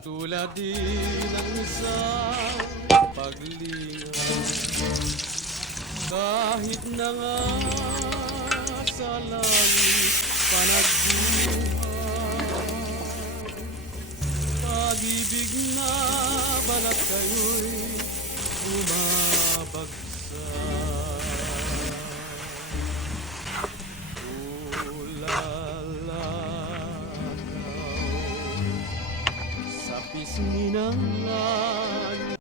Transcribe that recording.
Katulad din ng isang paglingaw. Kahit na nga sa langit panagdihan, pag-ibig na balat kayo'y bumabagsak.